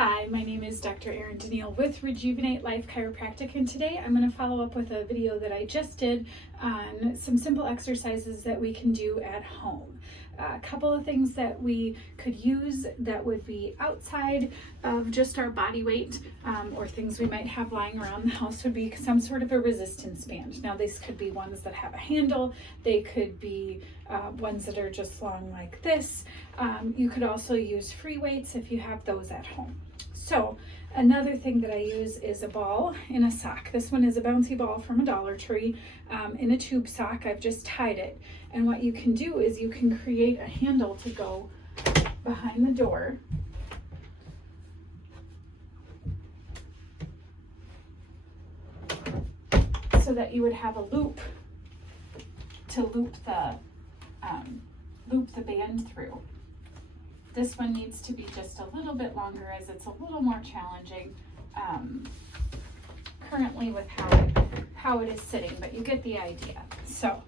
Hi, my name is Dr. Erin Denil with Rejuvenate Life Chiropractic, and today I'm going to follow up with a video that I just did on some simple exercises that we can do at home. A couple of things that we could use that would be outside of just our body weight, or things we might have lying around the house would be some sort of a resistance band. Now these could be ones that have a handle, they could be ones that are just long like this. You could also use free weights if you have those at home. So another thing that I use is a ball in a sock. This one is a bouncy ball from a Dollar Tree in a tube sock. I've just tied it. And what you can do is you can create a handle to go behind the door. So that you would have a loop to loop the band through. This one needs to be just a little bit longer as it's a little more challenging currently with how it is sitting, but you get the idea. So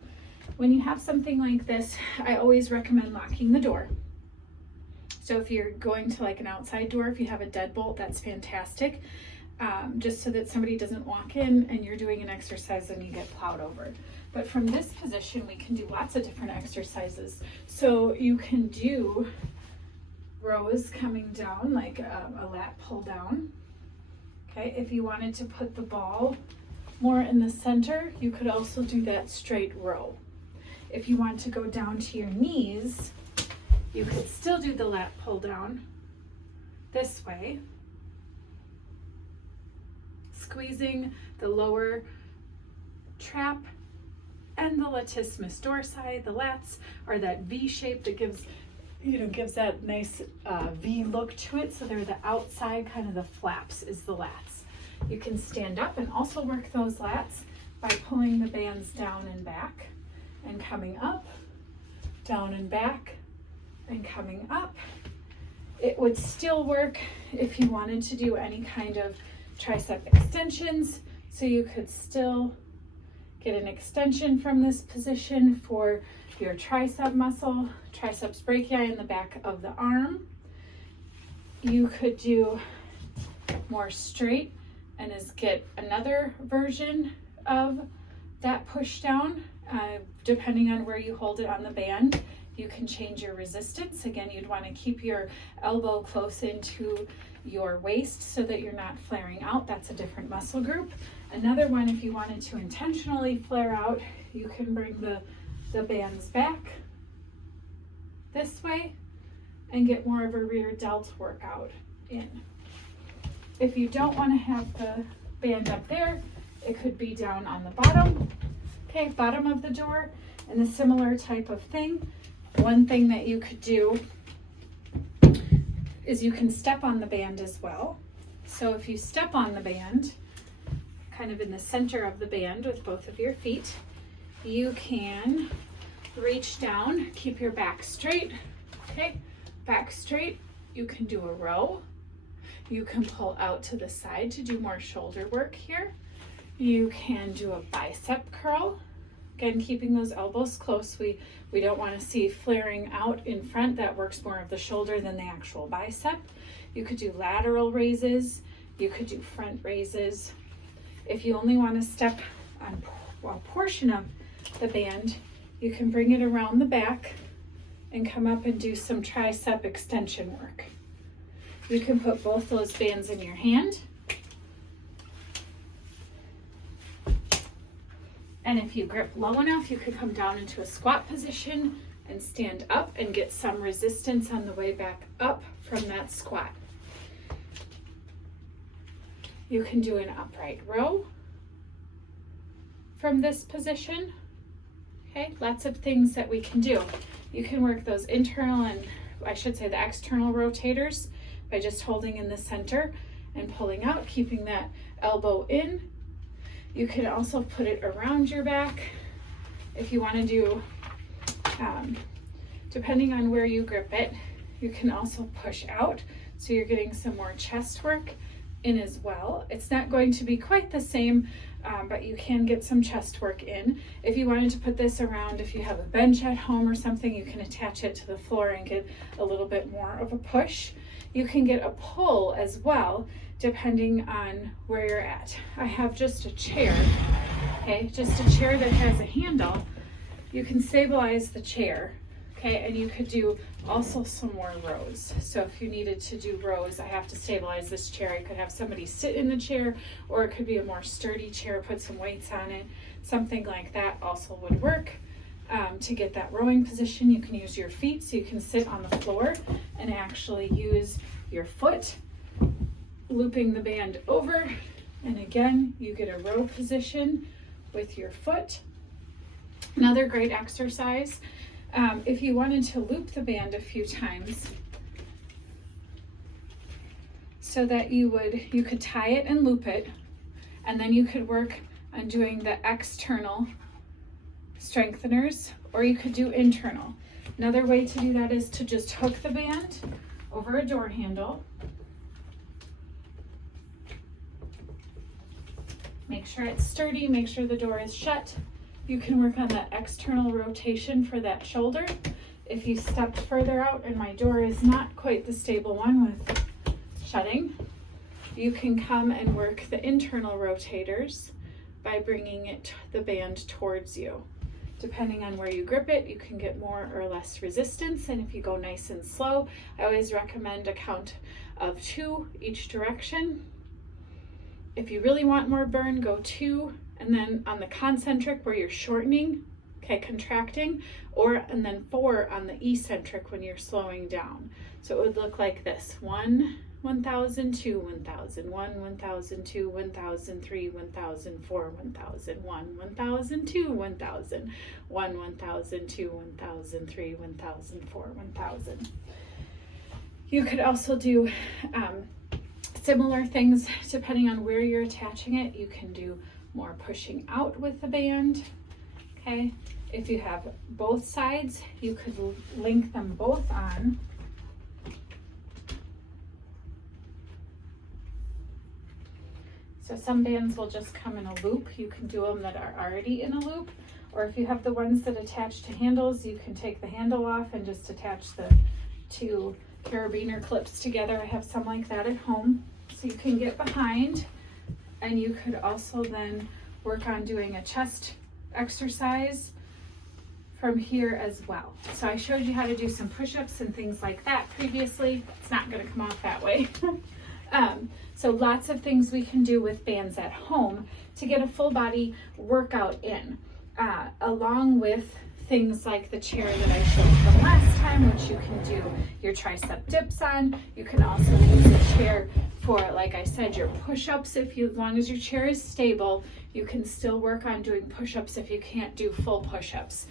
when you have something like this, I always recommend locking the door. So if you're going to like an outside door, if you have a deadbolt, that's fantastic. Just so that somebody doesn't walk in and you're doing an exercise and you get plowed over. But from this position, we can do lots of different exercises. So you can do rows coming down, like a lat pull down. Okay, if you wanted to put the ball more in the center, you could also do that straight row. If you want to go down to your knees, you could still do the lat pull down this way, squeezing the lower trap and the latissimus dorsi. The lats are that V shape that gives that nice V look to it. So they're the outside, kind of the flaps is the lats. You can stand up and also work those lats by pulling the bands down and back and coming up, down and back and coming up. It would still work if you wanted to do any kind of tricep extensions. So you could still get an extension from this position for your tricep muscle, triceps brachii in the back of the arm. You could do more straight and get another version of that push down. Depending on where you hold it on the band, you can change your resistance. Again, you'd want to keep your elbow close into your waist so that you're not flaring out. That's a different muscle group. Another one, if you wanted to intentionally flare out, you can bring the bands back this way and get more of a rear delt workout in. If you don't want to have the band up there, it could be down on the bottom, okay, bottom of the door, and a similar type of thing. One thing that you could do is you can step on the band as well. So if you step on the band, kind of in the center of the band with both of your feet, you can reach down, keep your back straight, okay, back straight. You can do a row. You can pull out to the side to do more shoulder work here. You can do a bicep curl. Again, keeping those elbows close. We don't want to see flaring out in front. That works more of the shoulder than the actual bicep. You could do lateral raises. You could do front raises. If you only want to step on a portion of the band, you can bring it around the back and come up and do some tricep extension work. You can put both those bands in your hand. And if you grip low enough, you could come down into a squat position and stand up and get some resistance on the way back up from that squat. You can do an upright row from this position. Okay, lots of things that we can do. You can work those internal and I should say the external rotators by just holding in the center and pulling out, keeping that elbow in. You can also put it around your back if you want to do, depending on where you grip it, you can also push out. So you're getting some more chest work in as well. It's not going to be quite the same, but you can get some chest work in. If you wanted to put this around, if you have a bench at home or something, you can attach it to the floor and get a little bit more of a push. You can get a pull as well, depending on where you're at. I have just a chair, okay, just a chair that has a handle. You can stabilize the chair, okay, and you could do also some more rows. So if you needed to do rows, I have to stabilize this chair. I could have somebody sit in the chair, or it could be a more sturdy chair, put some weights on it. Something like that also would work. To get that rowing position, you can use your feet, so you can sit on the floor and actually use your foot, looping the band over, and again, you get a row position with your foot. Another great exercise, if you wanted to loop the band a few times, so that you could tie it and loop it, and then you could work on doing the external strengtheners, or you could do internal. Another way to do that is to just hook the band over a door handle. Make sure it's sturdy, make sure the door is shut. You can work on that external rotation for that shoulder. If you stepped further out and my door is not quite the stable one with shutting, you can come and work the internal rotators by bringing the band towards you. Depending on where you grip it, you can get more or less resistance. And if you go nice and slow, I always recommend a count of 2 each direction. If you really want more burn, go 2, and then on the concentric where you're shortening, okay, contracting, and then 4 on the eccentric when you're slowing down. So it would look like this: 1, 1,000, 2, 1,000, 1, 1,000, 2, 1,000, 3, 1,000, 4, 1,000, 1, 1,000, 2, 1,000, 1, 1,000, 2, 1,000, 3, 1,000, 4, 1,000. You could also do similar things depending on where you're attaching it. You can do more pushing out with the band, okay? If you have both sides, you could link them both on. So some bands will just come in a loop. You can do them that are already in a loop, or if you have the ones that attach to handles, you can take the handle off and just attach the 2 carabiner clips together. I have some like that at home. So you can get behind, and you could also then work on doing a chest exercise from here as well. So I showed you how to do some push-ups and things like that previously. It's not going to come off that way. So lots of things we can do with bands at home to get a full body workout in, along with things like the chair that I showed from last time, which you can do your tricep dips on. You can also use a chair for, like I said, your push-ups. As long as your chair is stable, you can still work on doing push-ups if you can't do full push-ups.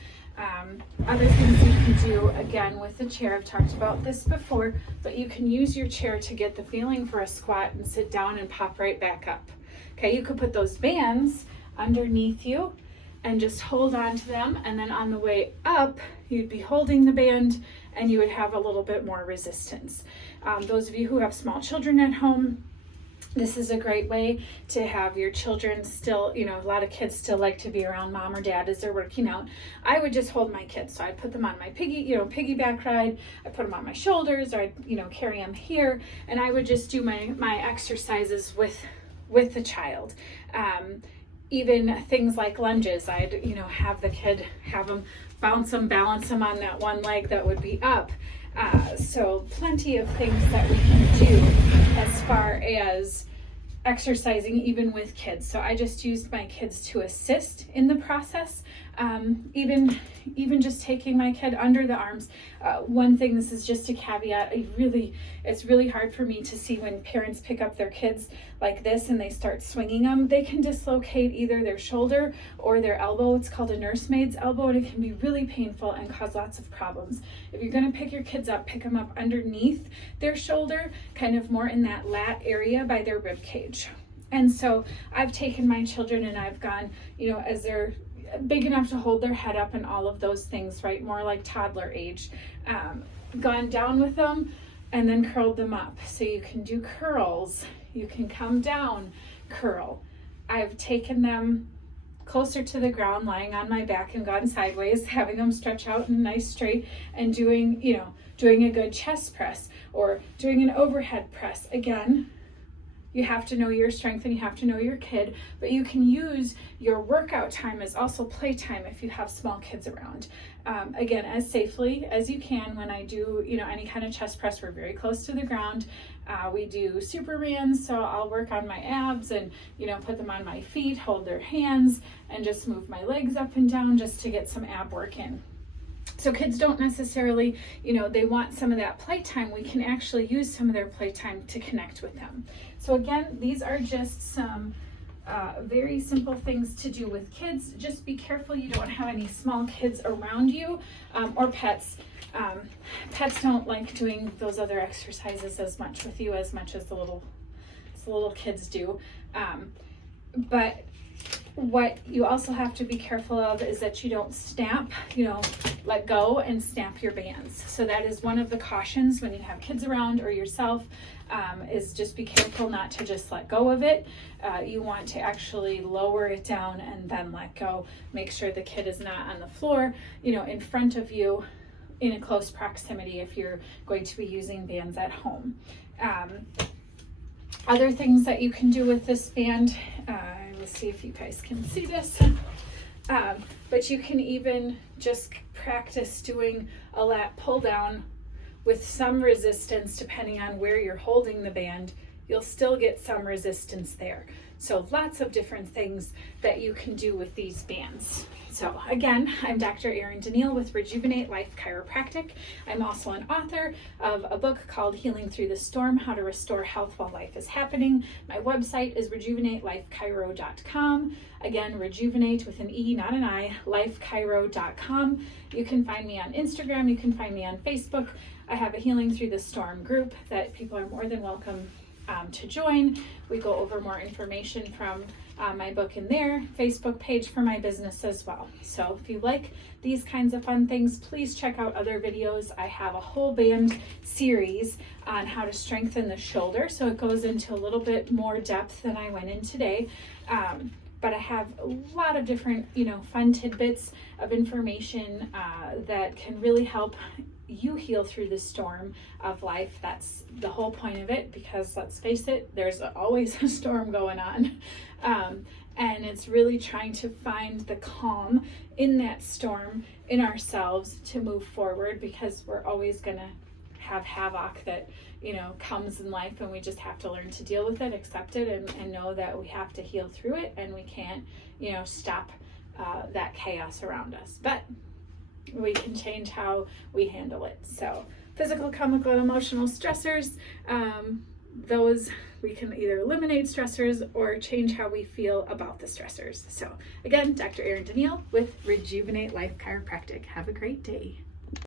Other things you can do, again, with the chair, I've talked about this before, but you can use your chair to get the feeling for a squat and sit down and pop right back up. Okay, you could put those bands underneath you and just hold on to them, and then on the way up, you'd be holding the band and you would have a little bit more resistance. Those of you who have small children at home, this is a great way to have your children still, a lot of kids still like to be around mom or dad as they're working out. I would just hold my kids. So I'd put them on my piggyback ride. I put them on my shoulders, or I'd, carry them here. And I would just do my exercises with the child. Even things like lunges, I'd, have the kid, have them balance them on that one leg that would be up. So plenty of things that we can do as far as exercising even with kids. So I just used my kids to assist in the process. Even just taking my kid under the arms. One thing, this is just a caveat, it's really hard for me to see when parents pick up their kids like this and they start swinging them. They can dislocate either their shoulder or their elbow. It's called a nursemaid's elbow, and it can be really painful and cause lots of problems. If you're going to pick your kids up, pick them up underneath their shoulder, kind of more in that lat area by their rib cage. And so I've taken my children and I've gone, as they're big enough to hold their head up and all of those things, right? More like toddler age. Gone down with them and then curled them up. So you can do curls. You can come down, curl. I've taken them closer to the ground, lying on my back, and gone sideways, having them stretch out and nice straight, and doing, doing a good chest press or doing an overhead press. Again, you have to know your strength and you have to know your kid, but you can use your workout time as also playtime if you have small kids around. Again, as safely as you can. When I do, any kind of chest press, we're very close to the ground. We do Supermans, so I'll work on my abs and, put them on my feet, hold their hands, and just move my legs up and down just to get some ab work in. So kids don't necessarily, they want some of that playtime. We can actually use some of their playtime to connect with them. So again, these are just some very simple things to do with kids. Just be careful you don't have any small kids around you or pets. Pets don't like doing those other exercises as much with you as much as the little kids do. But what you also have to be careful of is that you don't snap, let go and snap your bands. So that is one of the cautions when you have kids around or yourself, is just be careful not to just let go of it. You want to actually lower it down and then let go. Make sure the kid is not on the floor, in front of you in a close proximity if you're going to be using bands at home. Other things that you can do with this band, let's see if you guys can see this, but you can even just practice doing a lat pull down with some resistance depending on where you're holding the band. You'll still get some resistance there. So lots of different things that you can do with these bands. So again, I'm Dr. Erin Denil with Rejuvenate Life Chiropractic. I'm also an author of a book called Healing Through the Storm, How to Restore Health While Life is Happening. My website is rejuvenatelifechiro.com. Again, rejuvenate with an E, not an I, lifechiro.com. You can find me on Instagram. You can find me on Facebook. I have a Healing Through the Storm group that people are more than welcome to join. We go over more information from my book in their Facebook page for my business as well. So if you like these kinds of fun things, please check out other videos. I have a whole band series on how to strengthen the shoulder, so it goes into a little bit more depth than I went in today. But I have a lot of different, fun tidbits of information that can really help you heal through the storm of life. That's the whole point of it, because let's face it, there's always a storm going on. And it's really trying to find the calm in that storm in ourselves to move forward, because we're always gonna have havoc that, comes in life, and we just have to learn to deal with it, accept it, and know that we have to heal through it, and we can't, stop that chaos around us. But we can change how we handle it. So physical, chemical, and emotional stressors, those we can either eliminate stressors or change how we feel about the stressors. So again, Dr. Erin Denil with Rejuvenate Life Chiropractic. Have a great day.